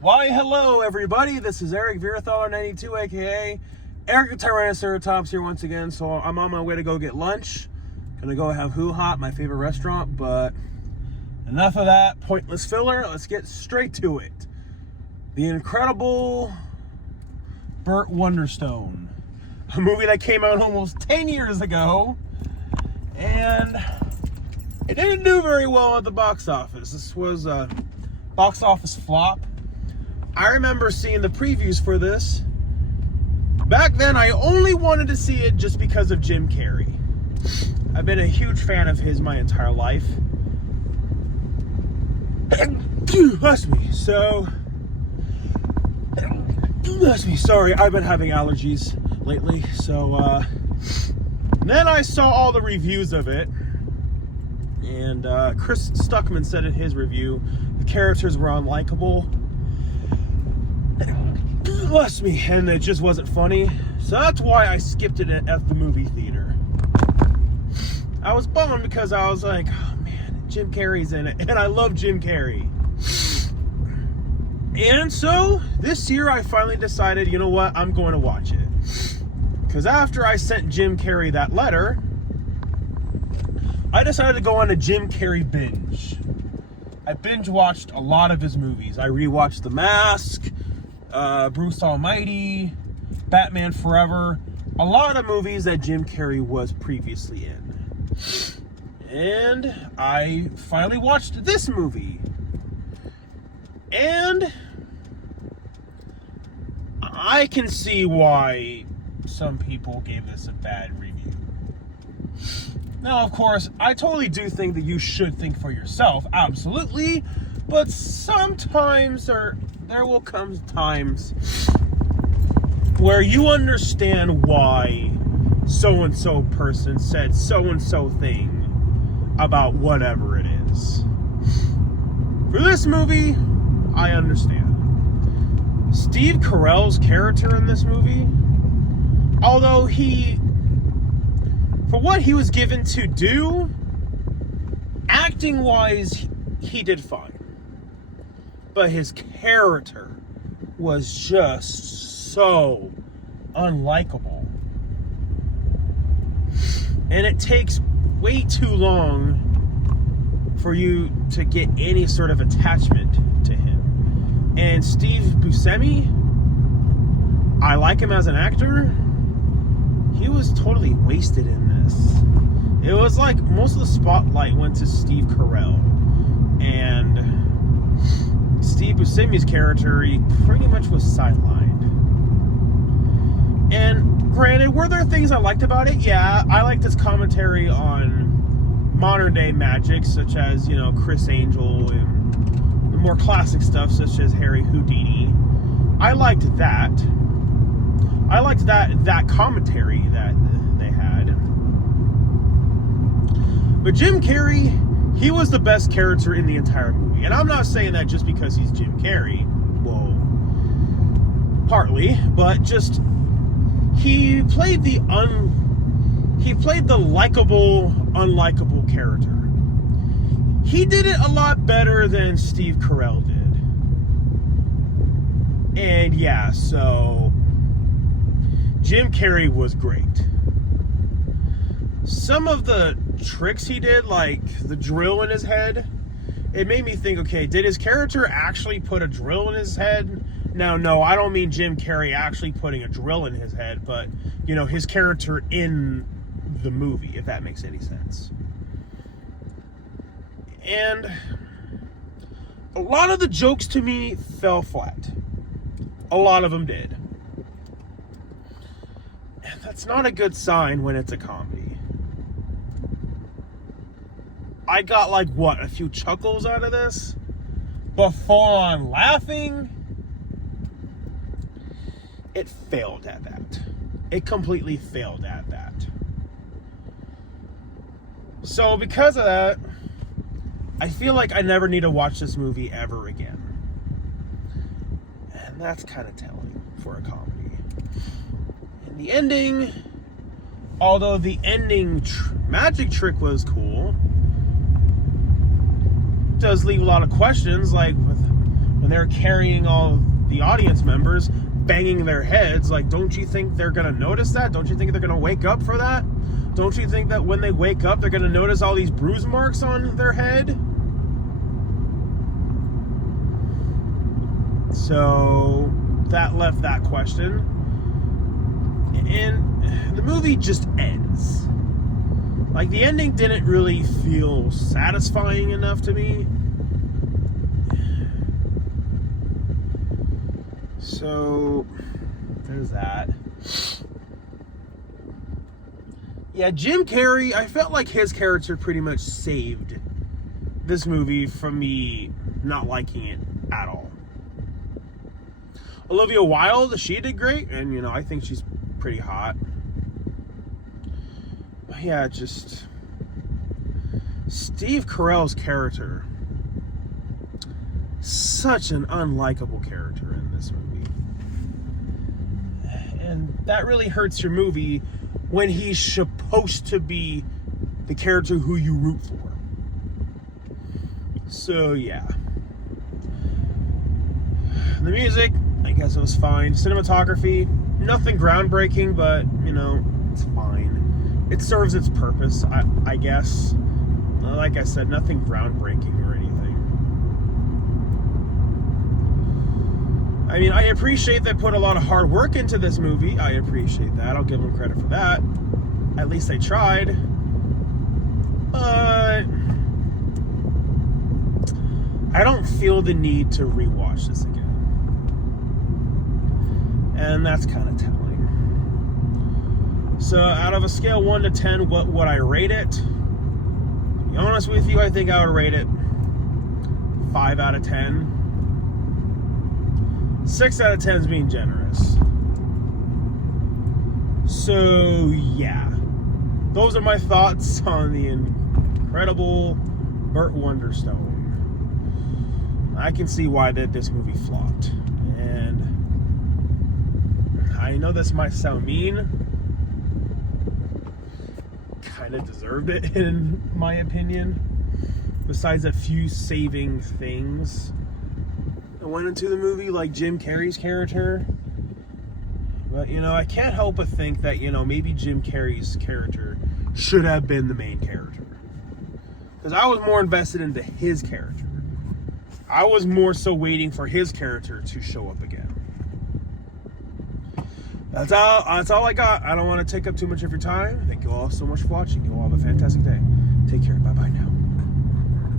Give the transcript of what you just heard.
Why, hello everybody, this is Eric Vierathaler92, aka Eric the Tyrannoceratops here once again. So I'm on my way to go get lunch. Gonna go have Hoo Hop, my favorite restaurant, but enough of that pointless filler. Let's get straight to it. The incredible Burt Wonderstone, a movie that came out almost 10 years ago, and it didn't do very well at the box office. This was a box office flop. I remember seeing the previews for this. Back then, I only wanted to see it just because of Jim Carrey. I've been a huge fan of his my entire life. Bless me. Sorry, I've been having allergies lately. Then I saw all the reviews of it. And Chris Stuckman said in his review, the characters were unlikable. Bless me, and it just wasn't funny. So that's why I skipped it at the movie theater. I was bummed because I was like, oh man, Jim Carrey's in it, and I love Jim Carrey. And so this year I finally decided, you know what, I'm going to watch it. Because after I sent Jim Carrey that letter, I decided to go on a Jim Carrey binge. I binge watched a lot of his movies. I rewatched The Mask, Bruce Almighty, Batman Forever, a lot of the movies that Jim Carrey was previously in. And I finally watched this movie. And I can see why some people gave this a bad review. Now, of course, I totally do think that you should think for yourself, absolutely, but sometimes there will come times where you understand why so-and-so person said so-and-so thing about whatever it is. For this movie, I understand. Steve Carell's character in this movie, although for what he was given to do, acting-wise, he did fine. But his character was just so unlikable. And it takes way too long for you to get any sort of attachment to him. And Steve Buscemi, I like him as an actor. He was totally wasted in this. It was like most of the spotlight went to Steve Carell. And Steve Buscemi's character, he pretty much was sidelined. And granted, were there things I liked about it? Yeah, I liked his commentary on modern day magic, such as, Chris Angel, and the more classic stuff, such as Harry Houdini. I liked that. I liked that commentary that they had. But Jim Carrey, he was the best character in the entire movie. And I'm not saying that just because he's Jim Carrey. Well, partly, but just he played the likable, unlikable character. He did it a lot better than Steve Carell did. And yeah, so Jim Carrey was great. Some of the tricks he did, like the drill in his head, it made me think, okay, did his character actually put a drill in his head? Now, no, I don't mean Jim Carrey actually putting a drill in his head, but, his character in the movie, if that makes any sense. And a lot of the jokes to me fell flat. A lot of them did. And that's not a good sign when it's a comedy. I got a few chuckles out of this, but full on laughing, it failed at that. It completely failed at that. So because of that, I feel like I never need to watch this movie ever again. And that's kind of telling for a comedy. And the ending, although the ending magic trick was cool, does leave a lot of questions, like when they're carrying all the audience members, banging their heads, like, don't you think they're gonna notice that? Don't you think they're gonna wake up for that? Don't you think that when they wake up, they're gonna notice all these bruise marks on their head? So that left that question. And the movie just ends. Like, the ending didn't really feel satisfying enough to me. So there's that. Yeah, Jim Carrey, I felt like his character pretty much saved this movie from me not liking it at all. Olivia Wilde, she did great, and you know, I think she's pretty hot. But yeah, just Steve Carell's character, such an unlikable character in this movie. And that really hurts your movie when he's supposed to be the character who you root for. So yeah. The music, I guess it was fine. Cinematography, nothing groundbreaking, but you know, it's fine. It serves its purpose, I guess. Like I said, nothing groundbreaking or anything. I mean, I appreciate they put a lot of hard work into this movie. I appreciate that. I'll give them credit for that. At least they tried. But I don't feel the need to rewatch this again. And that's kind of telling. So out of a scale 1 to 10, what would I rate it? To be honest with you, I think I would rate it 5 out of 10. 6 out of 10 is being generous. So yeah, those are my thoughts on the incredible Burt Wonderstone. I can see why this movie flopped, and I know this might sound mean. Kind of deserved it in my opinion. Besides a few saving things that went into the movie, like Jim Carrey's character. But, you know, I can't help but think that, you know, maybe Jim Carrey's character should have been the main character. Because I was more invested into his character. I was more so waiting for his character to show up again. That's all I got. I don't want to take up too much of your time. Thank you all so much for watching. You all have a fantastic day. Take care. Bye-bye now.